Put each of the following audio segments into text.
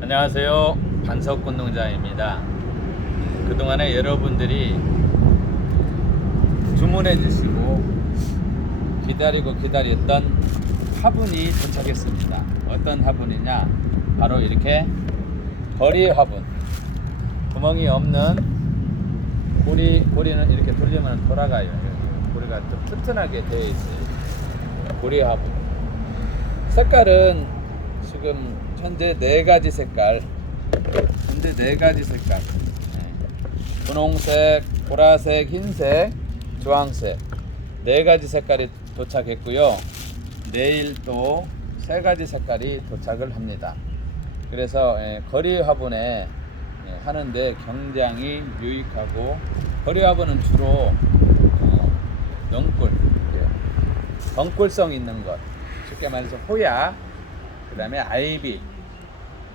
안녕하세요. 반석군 농장입니다. 그동안에 여러분들이 주문해 주시고 기다리고 기다렸던 화분이 도착했습니다. 어떤 화분이냐? 바로 이렇게 거리 화분. 구멍이 없는 고리, 고리는 이렇게 돌리면 돌아가요. 고리가 좀 튼튼하게 되어 있어요. 고리 화분. 색깔은 지금 현재 네 가지 색깔. 현재 네 가지 색깔. 네. 분홍색, 보라색, 흰색, 주황색 네 가지 색깔이 도착했고요. 내일 또 세 가지 색깔이 도착을 합니다. 그래서 예, 거리 화분에 예, 하는데 굉장히 유익하고 거리 화분은 주로 어, 연골, 예, 덩굴성 있는 것, 쉽게 말해서 호야, 그 다음에 아이비,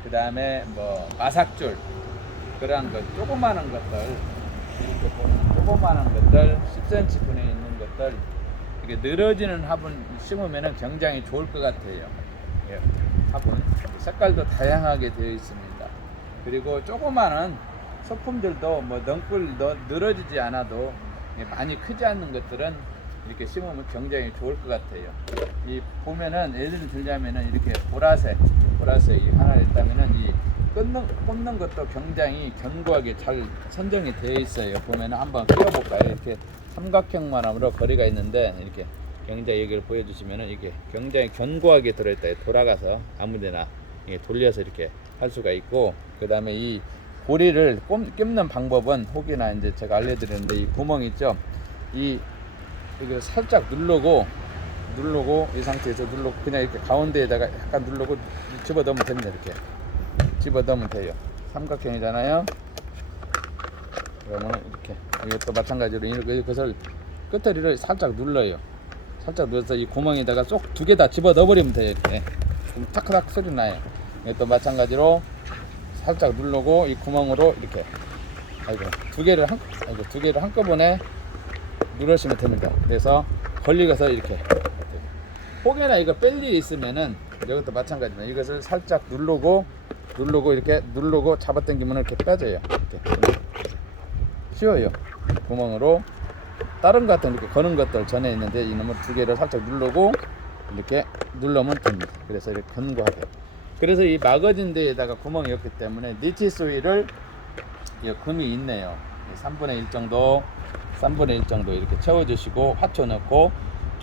그 다음에 뭐 마삭줄 그러한 것, 조그마한 것들 이렇게 보면 조그마한 것들, 10cm 분에 있는 것들 이렇게 늘어지는 화분 심으면 굉장히 좋을 것 같아요. 예, 화분 색깔도 다양하게 되어 있습니다. 그리고 조그마한 소품들도 뭐 넝굴 너- 늘어지지 않아도 예, 많이 크지 않는 것들은 이렇게 심으면 굉장히 좋을 것 같아요. 이 보면은 예를 들자면은 이렇게 보라색, 보라색이 하나 있다면은 이 끊는 꽂는 것도 굉장히 견고하게 잘 선정이 되어 있어요. 보면은 한번 끼워볼까요? 이렇게 삼각형만으로 거리가 있는데 이렇게 굉장히 여기를 보여주시면은 이게 굉장히 견고하게 들어있다. 돌아가서 아무데나 돌려서 이렇게 할 수가 있고 그 다음에 이 고리를 꼽- 꼽는 방법은 혹이나 이제 제가 알려드리는데 이 구멍 있죠. 이 이걸 살짝 누르고 누르고 이 상태에서 누르고 그냥 이렇게 가운데에다가 약간 누르고 집어 넣으면 됩니다. 이렇게 집어 넣으면 돼요. 삼각형이잖아요. 그러면 이렇게 이것도 마찬가지로 이렇게 이것을 끝머리를 살짝 눌러요. 살짝 눌러서 이 구멍에다가 쏙 두 개 다 집어 넣어버리면 돼요. 이렇게 그럼 타크닥 소리 나요. 이것도 마찬가지로 살짝 누르고 이 구멍으로 이렇게 아이고 두 개를 한 아이고 두 개를 한꺼번에 누르시면 됩니다. 그래서 걸리가서 이렇게 혹여나 이거 뺄 일이 있으면은 이것도 마찬가지입니다. 이것을 살짝 누르고 누르고 이렇게 누르고 잡아당기면 이렇게 빼져요. 이렇게 쉬워요. 구멍으로 다른 것 같은 이렇게 거는 것들 전에 있는데 이놈을 두 개를 살짝 누르고 이렇게 누르면 됩니다. 그래서 이렇게 견고하게. 그래서 이 막아진 데에다가 구멍이 없기 때문에 니치 소위를 이 금이 있네요. 3분의 1 정도, 3분의 1 정도 이렇게 채워주시고 화초 넣고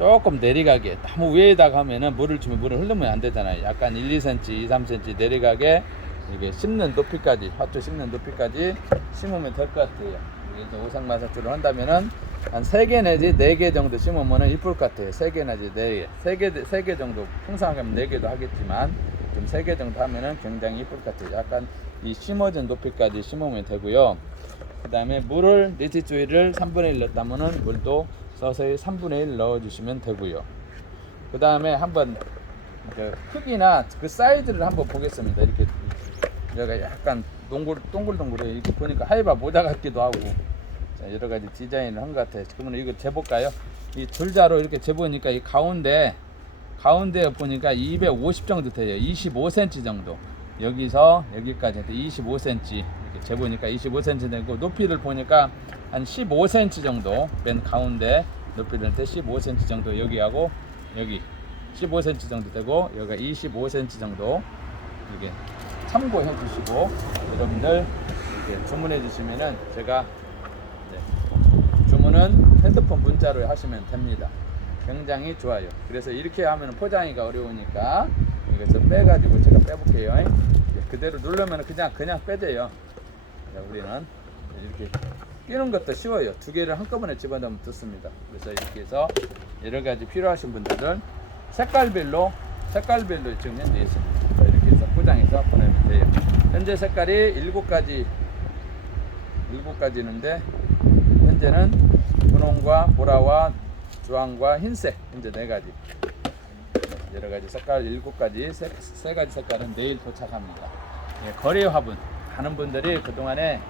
조금 내리가게 너무 위에다가 하면은 물을 주면 물을 흐르면 안 되잖아요. 약간 1, 2cm, 2, 3cm 내리가게 이게 심는 높이까지 화초 심는 높이까지 심으면 될 것 같아요. 그래서 오색마사주를 한다면은 한 3개 내지 4개 정도 심으면 이쁠 것 같아요. 3개 내지 4개. 3개, 3개 정도, 풍성하면 4개도 하겠지만, 좀 3개 정도 하면은 굉장히 이쁠 것 같아요. 약간 이 심어진 높이까지 심으면 되고요. 그 다음에 물을, 니트주의를 3분의 1 넣었다면은 물도 서서히 3분의 1 넣어주시면 되고요. 그 다음에 한번 그 크기나 그 사이즈를 한번 보겠습니다. 이렇게 여기가 약간 동글, 동글동글해. 이렇게 보니까 하이바 모자 같기도 하고. 자, 여러 가지 디자인을 한 것 같아요. 그러면 이거 재볼까요? 이 줄자로 이렇게 재보니까 이 가운데 가운데 보니까 250 정도 돼요. 25cm 정도. 여기서 여기까지 해도 25cm 이렇게 재보니까 25cm 되고 높이를 보니까 한 15cm 정도 맨 가운데 높이를 때 15cm 정도 여기하고 여기 15cm 정도 되고 여기가 25cm 정도 이게 참고해 주시고 여러분들 이렇게 주문해 주시면은 제가 네, 주문은 핸드폰 문자로 하시면 됩니다. 굉장히 좋아요. 그래서 이렇게 하면 포장이가 어려우니까 이것을 빼가지고 제가 빼볼게요. 예, 그대로 누르면 그냥 그냥 빼져요. 자, 우리는 이렇게 끼는 것도 쉬워요. 두 개를 한꺼번에 집어넣으면 좋습니다. 그래서 이렇게 해서 여러 가지 필요하신 분들은 색깔별로 색깔별로 지금 현재 있습니다. 자, 이렇게 해서 포장해서 보내면 돼요. 현재 색깔이 일곱 가지 일곱 가지 있는데 현재는 분홍과 보라와 주황과 흰색 현재 네 가지 네, 여러 가지 색깔 일곱 가지 세, 세 가지 색깔은 내일 도착합니다. 예, 거리 화분 하는 분들이 그 동안에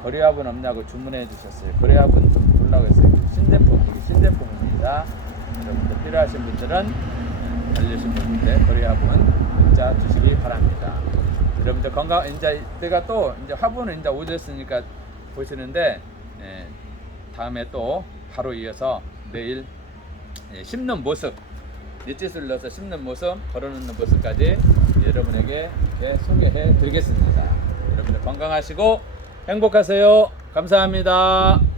거리 화분 없냐고 주문해 주셨어요. 거리 화분 좀 보려고 했어요. 신제품 이게 신제품입니다. 여러분들 필요하신 분들은 알려주신 분들 거리 화분 문자 주시기 바랍니다. 여러분들 건강 이제 내가 또 이제 화분은 이제 오졌으니까 보시는데 예, 다음에 또 바로 이어서 내일 예, 심는 모습 넷짓을 넣어서 심는 모습 걸어놓는 모습까지 여러분에게 소개해 드리겠습니다. 여러분들 건강하시고 행복하세요. 감사합니다.